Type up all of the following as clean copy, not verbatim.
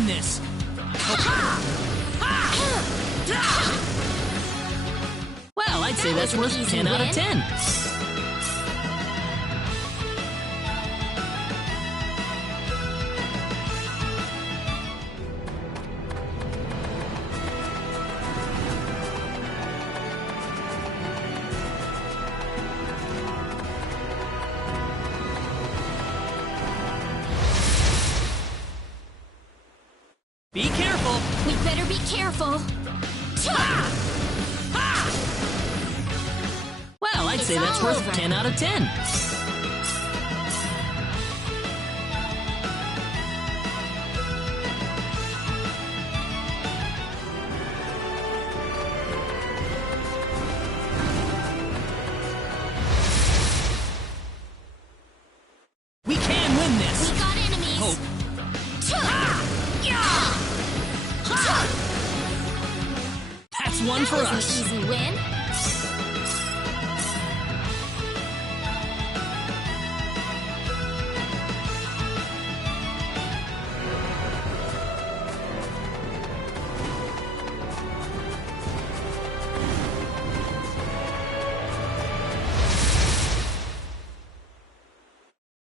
win this! Well, I'd say that's worth 10 out of 10. Be careful! We better be careful. Well, I'd say that's all worth over. 10 out of 10. We can win this! We got enemies. Hope. That's one for That was us. an easy win.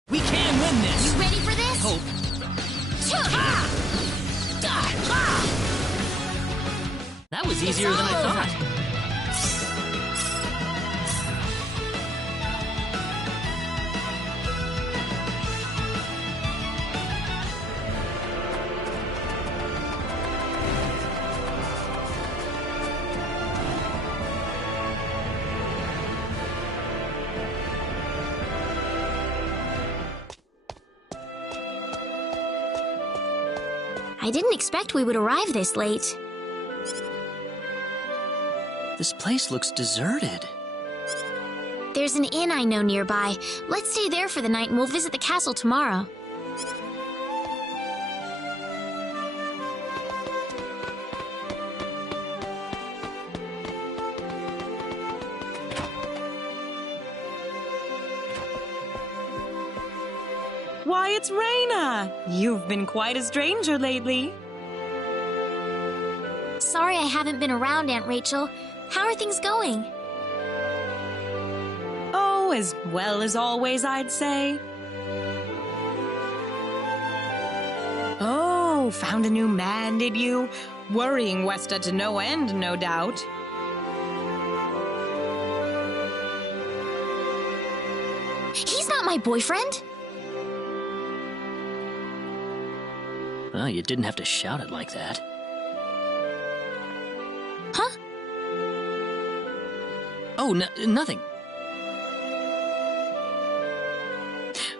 We can win this! You ready for this? Hope. That was easier than I all thought. I didn't expect we would arrive this late. This place looks deserted. There's an inn I know nearby. Let's stay there for the night and we'll visit the castle tomorrow. Why, it's Raina! You've been quite a stranger lately. Sorry I haven't been around, Aunt Rachel. How are things going? Oh, as well as always, I'd say. Oh, found a new man, did you? Worrying Westa to no end, no doubt. He's not my boyfriend. Well, you didn't have to shout it like that. Huh? Oh, nothing.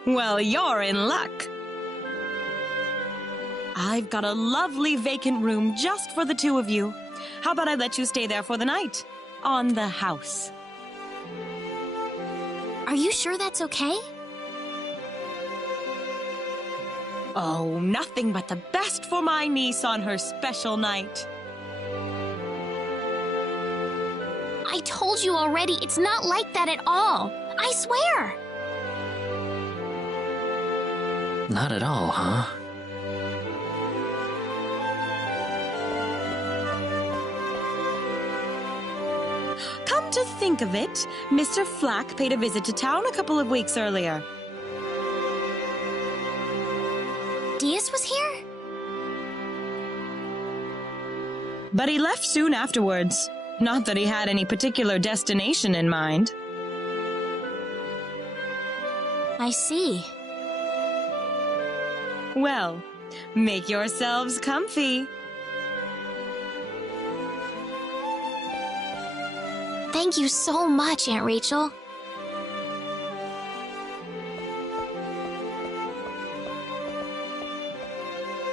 Well, you're in luck. I've got a lovely vacant room just for the two of you. How about I let you stay there for the night? On the house. Are you sure that's okay? Oh, nothing but the best for my niece on her special night. I told you already, it's not like that at all. I swear. Not at all, huh? Come to think of it, Mr. Flack paid a visit to town a couple of weeks earlier. Diaz was here? But he left soon afterwards. Not that he had any particular destination in mind. I see. Well, make yourselves comfy. Thank you so much, Aunt Rachel.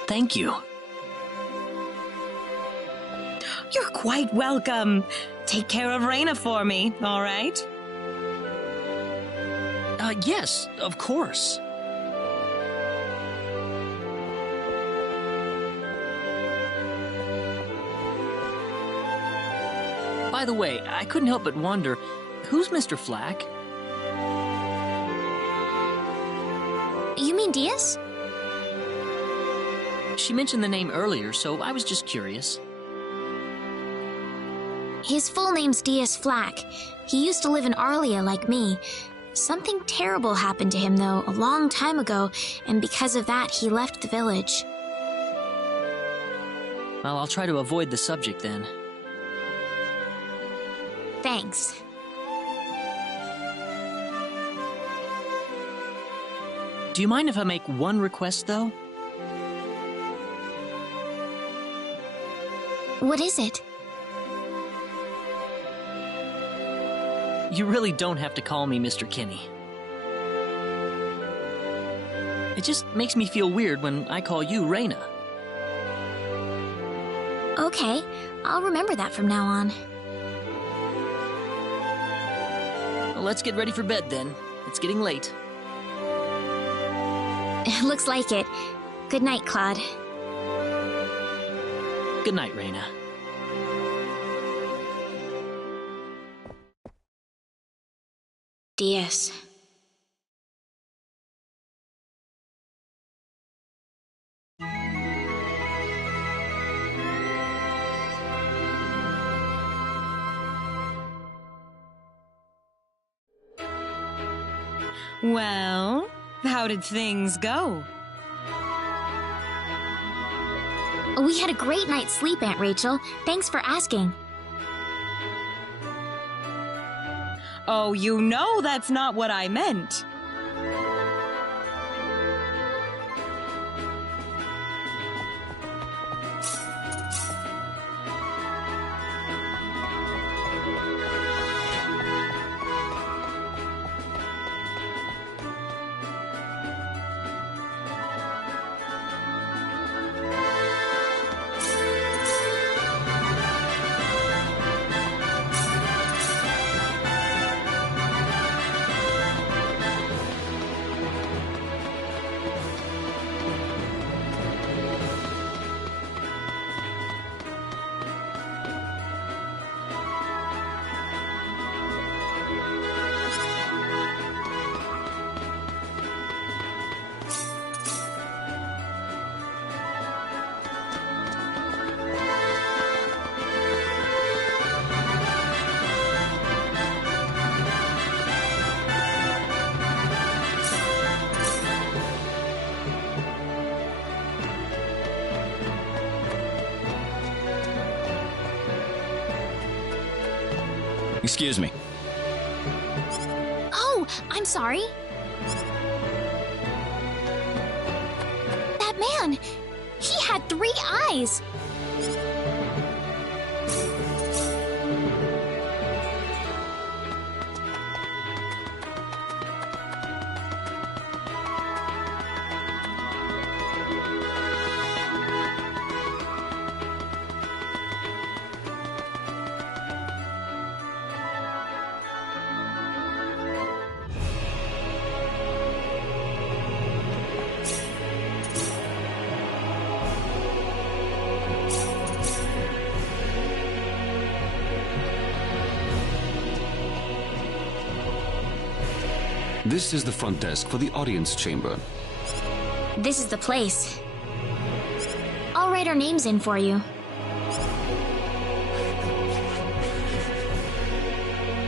Thank you. You're quite welcome. Take care of Raina for me, all right? Yes, of course. By the way, I couldn't help but wonder, who's Mr. Flack? You mean Diaz? She mentioned the name earlier, so I was just curious. His full name's Diaz Flack. He used to live in Arlia like me. Something terrible happened to him, though, a long time ago, and because of that, he left the village. Well, I'll try to avoid the subject then. Thanks. Do you mind if I make one request, though? What is it? You really don't have to call me Mr. Kinney. It just makes me feel weird when I call you Reina. Okay, I'll remember that from now on. Well, let's get ready for bed then. It's getting late. Looks like it. Good night, Claude. Good night, Reina. Diaz. Well, how did things go? We had a great night's sleep, Aunt Rachel. Thanks for asking. Oh, you know that's not what I meant. Excuse me. Oh, I'm sorry. That man, he had 3 eyes. This is the front desk for the audience chamber. This is the place. I'll write our names in for you.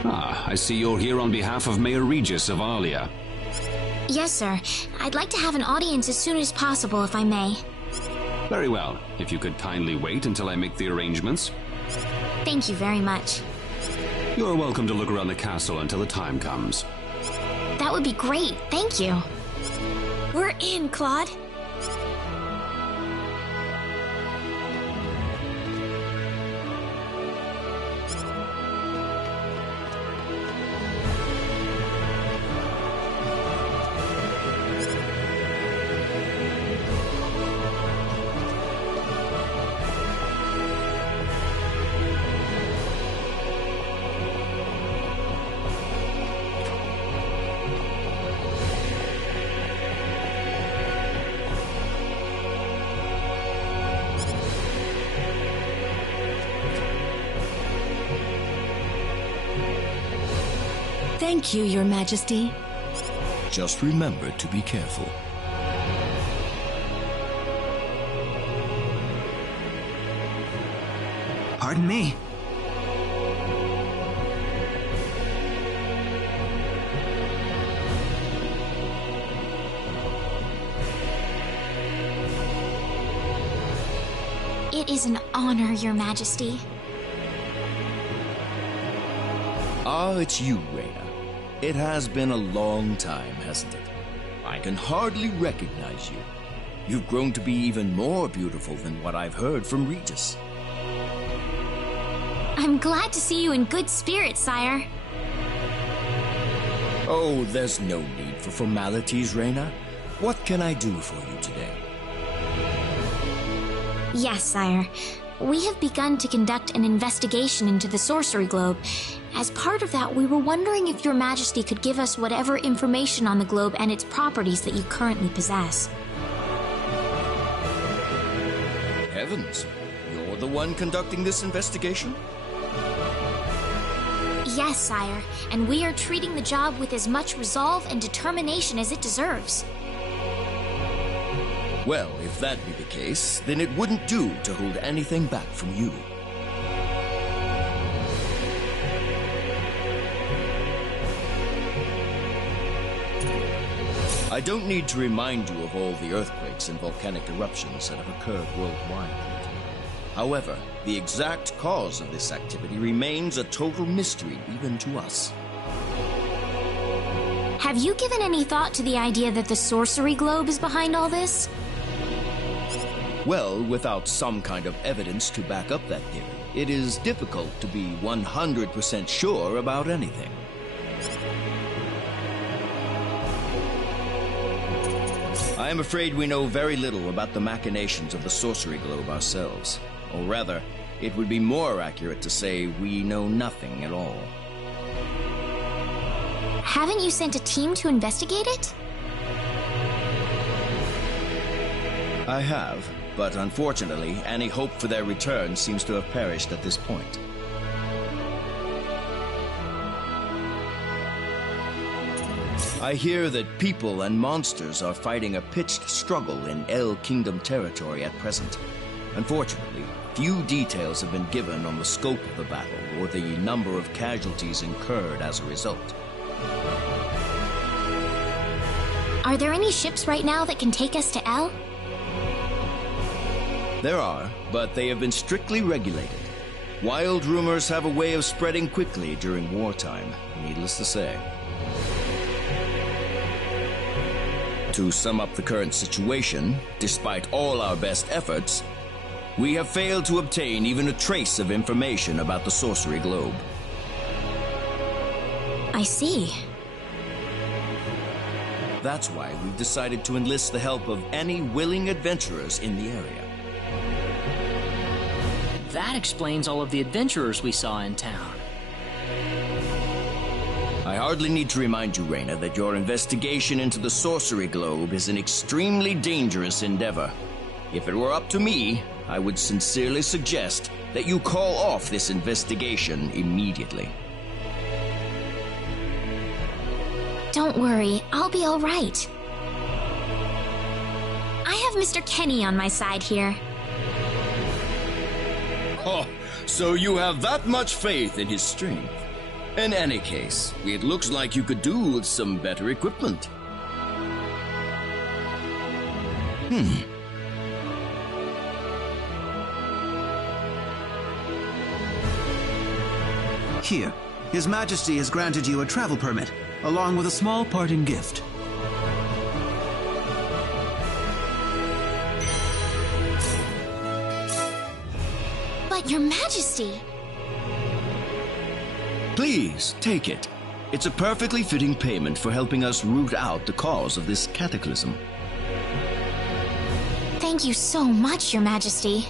Ah, I see you're here on behalf of Mayor Regis of Arlia. Yes, sir. I'd like to have an audience as soon as possible, if I may. Very well. If you could kindly wait until I make the arrangements. Thank you very much. You're welcome to look around the castle until the time comes. That would be great. Thank you. We're in, Claude. Thank you, Your Majesty. Just remember to be careful. Pardon me. It is an honor, Your Majesty. Ah, it's you, Reyna. It has been a long time, hasn't it? I can hardly recognize you. You've grown to be even more beautiful than what I've heard from Regis. I'm glad to see you in good spirits, sire. Oh, there's no need for formalities, Reyna. What can I do for you today? Yes, sire. We have begun to conduct an investigation into the sorcery globe. As part of that, we were wondering if Your Majesty could give us whatever information on the globe and its properties that you currently possess. Heavens, you're the one conducting this investigation? Yes, sire, and we are treating the job with as much resolve and determination as it deserves. Well, if that be the case, then it wouldn't do to hold anything back from you. I don't need to remind you of all the earthquakes and volcanic eruptions that have occurred worldwide. However, the exact cause of this activity remains a total mystery even to us. Have you given any thought to the idea that the sorcery globe is behind all this? Well, without some kind of evidence to back up that theory, it is difficult to be 100% sure about anything. I am afraid we know very little about the machinations of the sorcery globe ourselves. Or rather, it would be more accurate to say we know nothing at all. Haven't you sent a team to investigate it? I have, but unfortunately, any hope for their return seems to have perished at this point. I hear that people and monsters are fighting a pitched struggle in El Kingdom territory at present. Unfortunately, few details have been given on the scope of the battle or the number of casualties incurred as a result. Are there any ships right now that can take us to El? There are, but they have been strictly regulated. Wild rumors have a way of spreading quickly during wartime, needless to say. To sum up the current situation, despite all our best efforts, we have failed to obtain even a trace of information about the sorcery globe. I see. That's why we've decided to enlist the help of any willing adventurers in the area. That explains all of the adventurers we saw in town. I hardly need to remind you, Reyna, that your investigation into the sorcery globe is an extremely dangerous endeavor. If it were up to me, I would sincerely suggest that you call off this investigation immediately. Don't worry, I'll be all right. I have Mr. Kenny on my side here. Oh, so you have that much faith in his strength. In any case, it looks like you could do with some better equipment. Here, His Majesty has granted you a travel permit, along with a small parting gift. But Your Majesty... Please, take it. It's a perfectly fitting payment for helping us root out the cause of this cataclysm. Thank you so much, Your Majesty.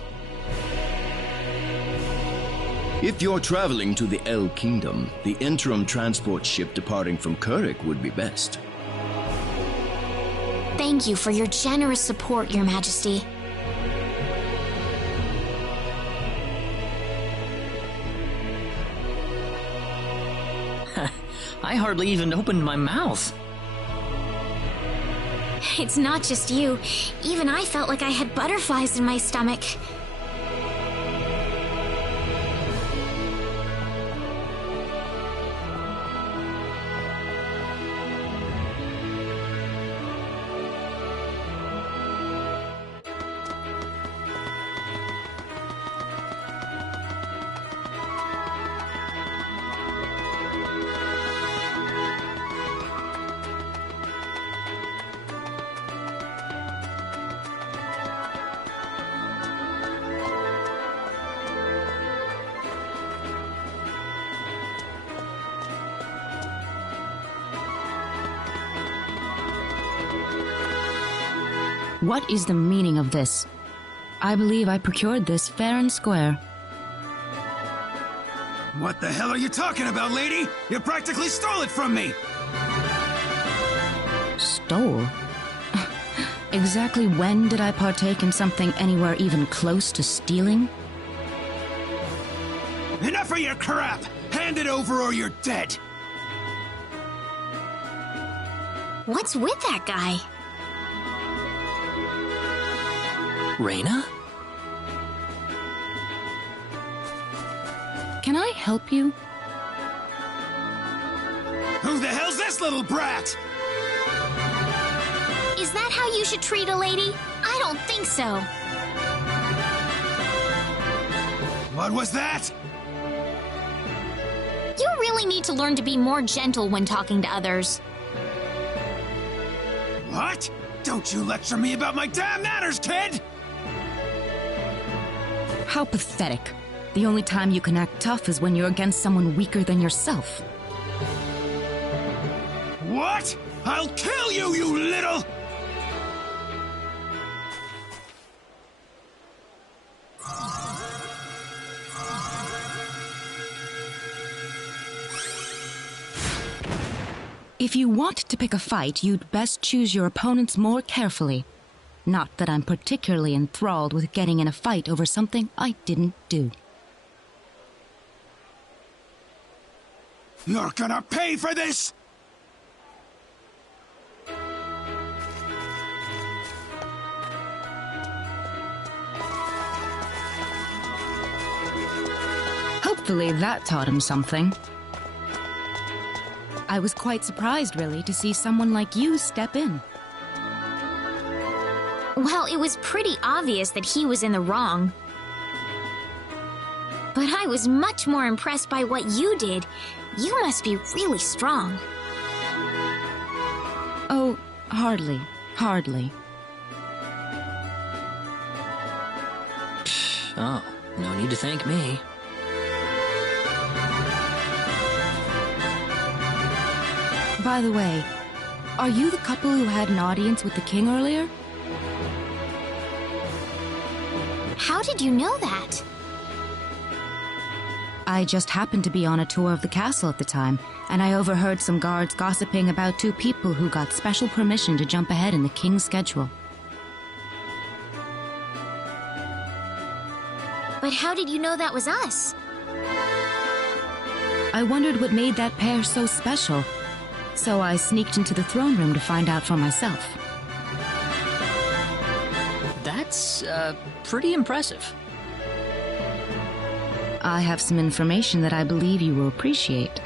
If you're traveling to the El Kingdom, the interim transport ship departing from Quarry would be best. Thank you for your generous support, Your Majesty. I hardly even opened my mouth. It's not just you. Even I felt like I had butterflies in my stomach. What is the meaning of this? I believe I procured this fair and square. What the hell are you talking about, lady? You practically stole it from me! Stole? Exactly when did I partake in something anywhere even close to stealing? Enough of your crap! Hand it over or you're dead! What's with that guy? Reyna? Can I help you? Who the hell's this little brat? Is that how you should treat a lady? I don't think so. What was that? You really need to learn to be more gentle when talking to others. What? Don't you lecture me about my damn manners, kid! How pathetic. The only time you can act tough is when you're against someone weaker than yourself. What? I'll kill you, you little... If you want to pick a fight, you'd best choose your opponents more carefully. Not that I'm particularly enthralled with getting in a fight over something I didn't do. You're gonna pay for this! Hopefully that taught him something. I was quite surprised, really, to see someone like you step in. Well, it was pretty obvious that he was in the wrong. But I was much more impressed by what you did. You must be really strong. Oh, hardly. Hardly. Oh, no need to thank me. By the way, are you the couple who had an audience with the king earlier? How did you know that? I just happened to be on a tour of the castle at the time, and I overheard some guards gossiping about two people who got special permission to jump ahead in the king's schedule. But how did you know that was us? I wondered what made that pair so special, so I sneaked into the throne room to find out for myself. That's, pretty impressive. I have some information that I believe you will appreciate.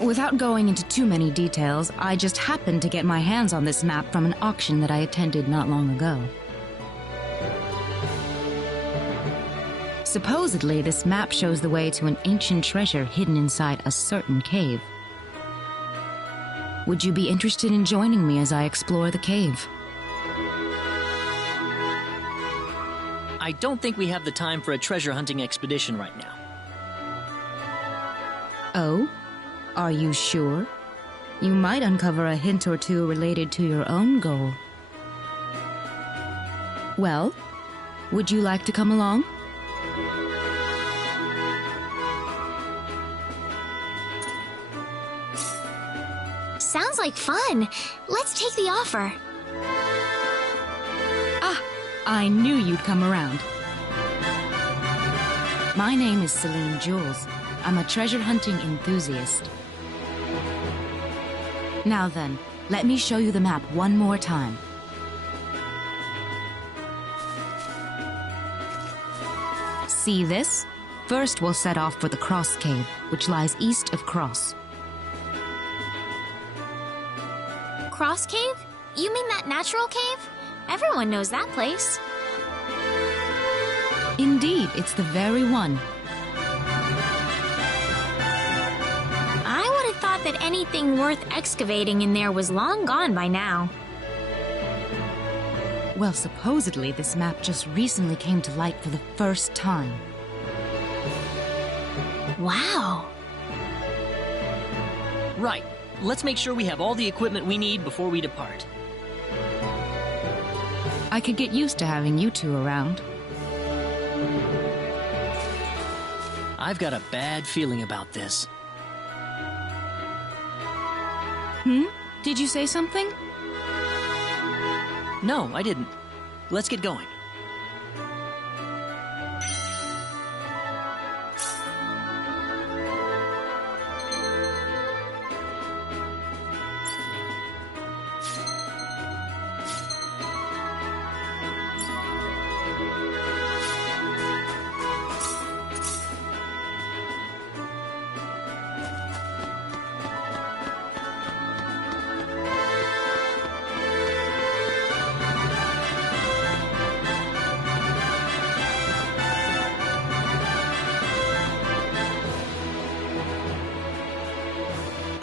Without going into too many details, I just happened to get my hands on this map from an auction that I attended not long ago. Supposedly, this map shows the way to an ancient treasure hidden inside a certain cave. Would you be interested in joining me as I explore the cave? I don't think we have the time for a treasure hunting expedition right now. Oh? Are you sure? You might uncover a hint or two related to your own goal. Well, would you like to come along? Sounds like fun. Let's take the offer. Ah, I knew you'd come around. My name is Celine Jules. I'm a treasure hunting enthusiast. Now then, let me show you the map one more time. See this? First, we'll set off for the Cross Cave, which lies east of Cross. Cross Cave? You mean that natural cave? Everyone knows that place. Indeed, it's the very one. I would have thought that anything worth excavating in there was long gone by now. Well, supposedly this map just recently came to light for the first time. Wow. Right. let's make sure we have all the equipment we need before we depart. I could get used to having you two around. I've got a bad feeling about this. Did you say something? No, I didn't. Let's get going.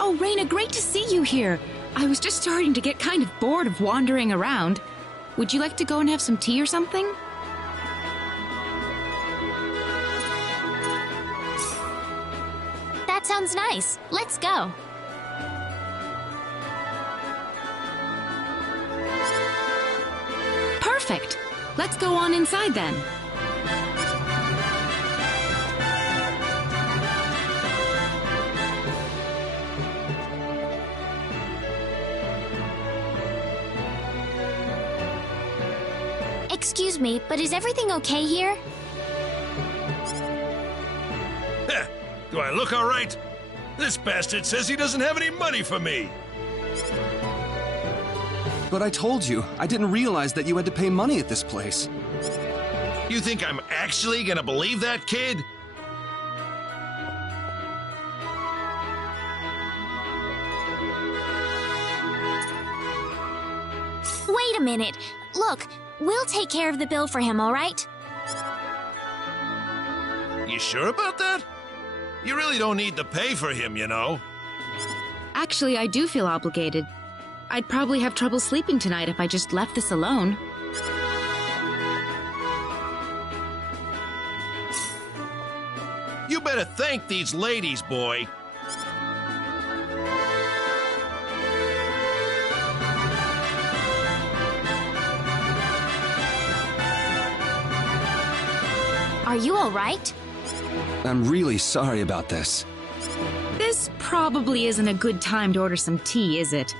Oh, Raina, great to see you here. I was just starting to get kind of bored of wandering around. Would you like to go and have some tea or something? That sounds nice. Let's go. Perfect. Let's go on inside then. Excuse me, but is everything okay here? Heh, do I look all right? This bastard says he doesn't have any money for me. But I told you, I didn't realize that you had to pay money at this place. You think I'm actually gonna believe that, kid? Wait a minute. Look, we'll take care of the bill for him, all right? You sure about that? You really don't need to pay for him, you know. Actually, I do feel obligated. I'd probably have trouble sleeping tonight if I just left this alone. You better thank these ladies, boy. Are you all right? I'm really sorry about this. This probably isn't a good time to order some tea, is it?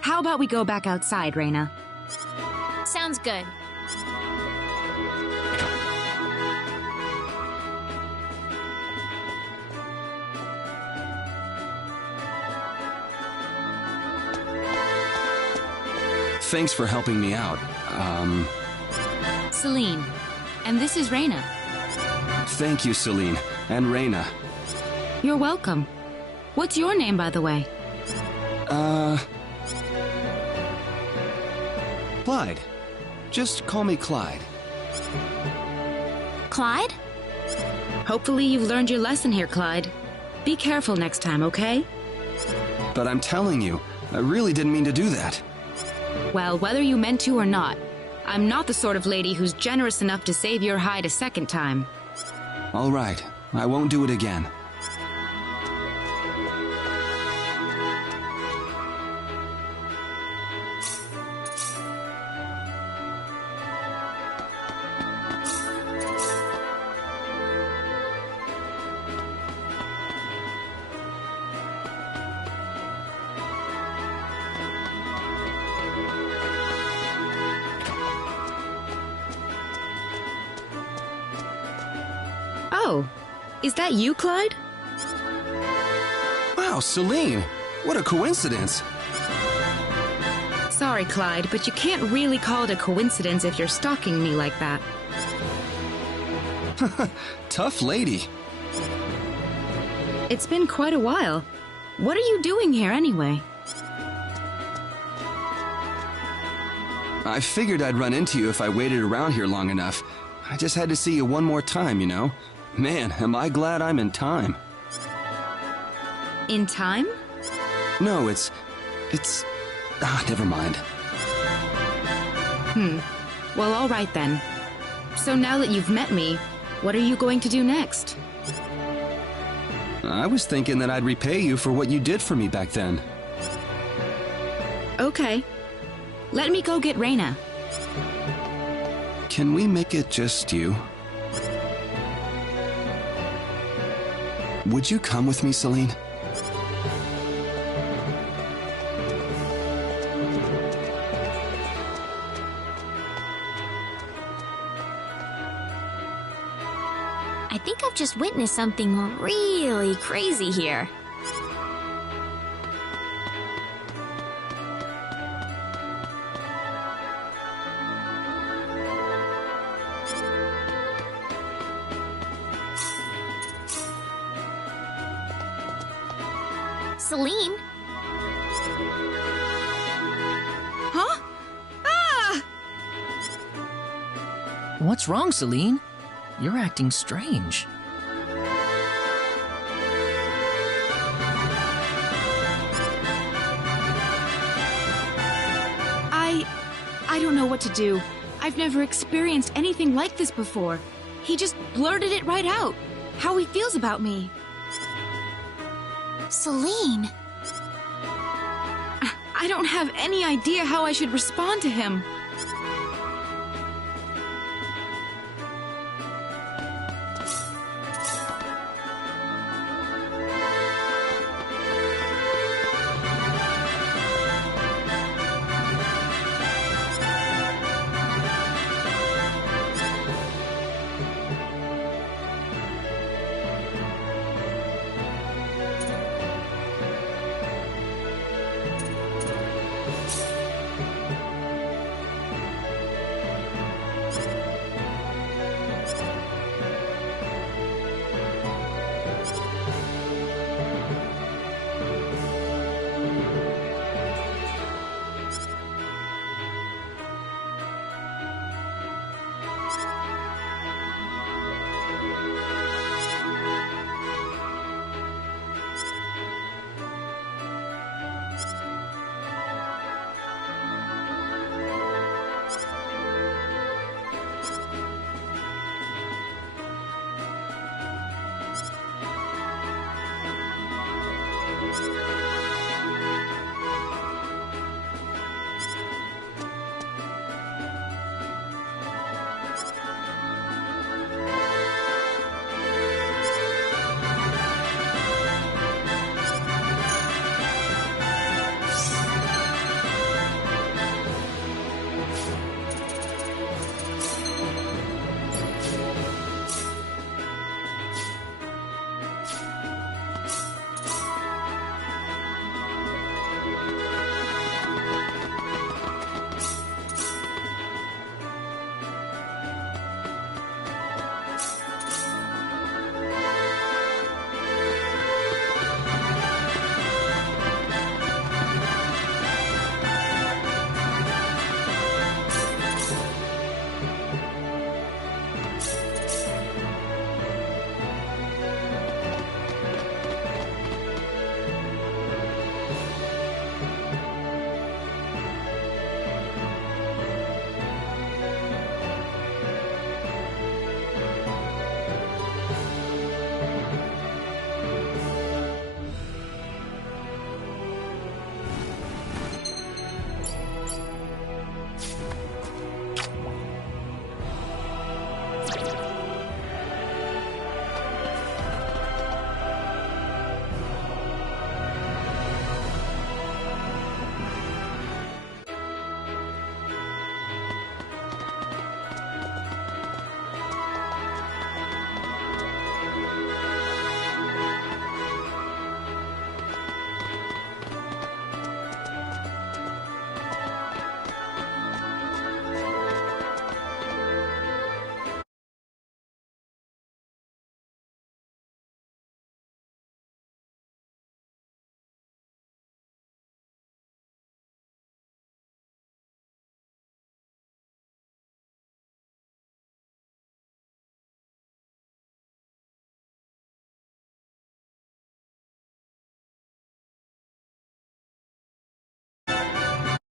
How about we go back outside, Raina? Sounds good. Thanks for helping me out. Celine. And this is Raina. Thank you, Celine. And Raina. You're welcome. What's your name, by the way? Clyde. Just call me Clyde. Clyde? Hopefully you've learned your lesson here, Clyde. Be careful next time, okay? But I'm telling you, I really didn't mean to do that. Well, whether you meant to or not, I'm not the sort of lady who's generous enough to save your hide a second time. All right, I won't do it again. Oh, is that you, Clyde? Wow, Celine! What a coincidence! Sorry, Clyde, but you can't really call it a coincidence if you're stalking me like that. Tough lady. It's been quite a while. What are you doing here anyway? I figured I'd run into you if I waited around here long enough. I just had to see you one more time, you know? Man, am I glad I'm in time. In time? No, it's... never mind. Well, all right then. So now that you've met me, what are you going to do next? I was thinking that I'd repay you for what you did for me back then. Okay. Let me go get Reyna. Can we make it just you? Would you come with me, Celine? I think I've just witnessed something really crazy here. Celine? Huh? Ah! What's wrong, Celine? You're acting strange. I don't know what to do. I've never experienced anything like this before. He just blurted it right out. How he feels about me. Celine? I don't have any idea how I should respond to him.